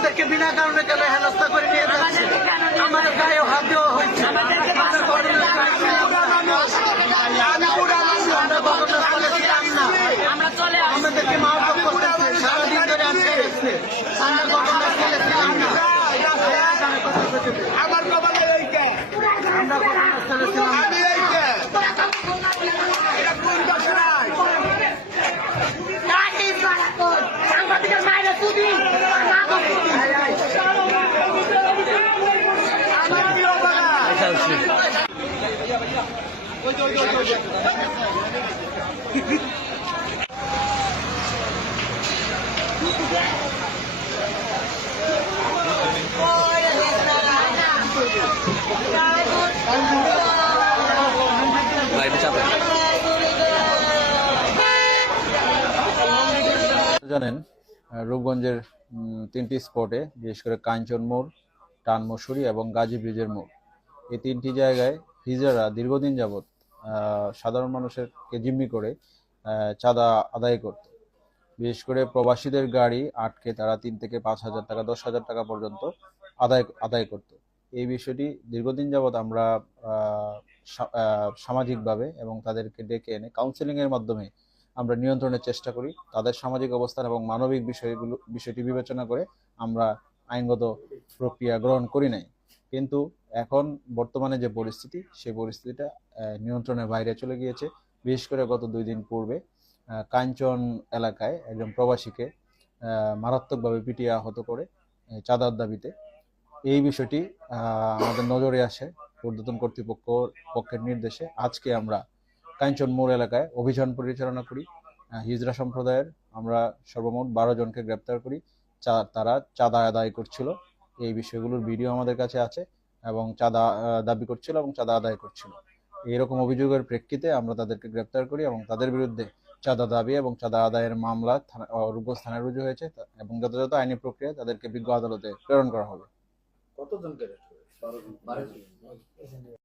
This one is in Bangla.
আমাদেরকে বিনা কারণে কেন হেনস্থা করে নিয়ে যাচ্ছে? আমাদের গায়ে হাত দেওয়া না। আমাদেরকে মারধর করতেছে সারাদিন ধরে আমরা জানেন রূপগঞ্জের তিনটি স্পটে বিশেষ করে কাঞ্চন মোড় টান মশুরি এবং গাজী ব্রিজের মোড়। এই তিনটি জায়গায় হিজড়ারা দীর্ঘদিন আহ, সাধারণ মানুষেরকে জিম্মি করে চাঁদা আদায় করত। বিশেষ করে প্রবাসীদের গাড়ি আটকে তারা তিন থেকে পাঁচ হাজার টাকা, দশ হাজার টাকা পর্যন্ত আদায় আদায় করত। এই বিষয়টি দীর্ঘদিন যাবৎ আমরা সামাজিকভাবে এবং তাদেরকে ডেকে এনে কাউন্সেলিং এর মাধ্যমে আমরা নিয়ন্ত্রণের চেষ্টা করি। তাদের সামাজিক অবস্থান এবং মানবিক বিষয়গুলো, বিষয়টি বিবেচনা করে আমরা আইনগত প্রক্রিয়া গ্রহণ করি নাই। কিন্তু এখন বর্তমানে যে পরিস্থিতি, সেই পরিস্থিতিটা নিয়ন্ত্রণের বাইরে চলে গিয়েছে। বিশেষ করে গত দুই দিন পূর্বে কাঞ্চন এলাকায় একজন প্রবাসীকে মারাত্মকভাবে পিটিয়ে আহত করে চাঁদার দাবিতে। এই বিষয়টি আমাদের নজরে আসে ঊর্ধ্বতন কর্তৃপক্ষ পক্ষের নির্দেশে। আজকে আমরা কাঞ্চন মোড় এলাকায় অভিযান পরিচালনা করি হিজরা সম্প্রদায়ের। আমরা সর্বমোট বারো জনকে গ্রেপ্তার করি তারা চাঁদা আদায় করছিল। এই বিষয়গুলোর ভিডিও আমাদের কাছে আছে। এবং চাঁদা দাবি করছিল এবং চাঁদা আদায় করছিল। এইরকম অভিযোগের প্রেক্ষিতে আমরা তাদেরকে গ্রেপ্তার করি এবং তাদের বিরুদ্ধে চাঁদা দাবি এবং চাঁদা আদায়ের মামলা রূপগঞ্জ থানায় রুজু হয়েছে এবং যথাযথ আইনি প্রক্রিয়া তাদেরকে বিজ্ঞ আদালতে প্রেরণ করা হবে। কতজনকে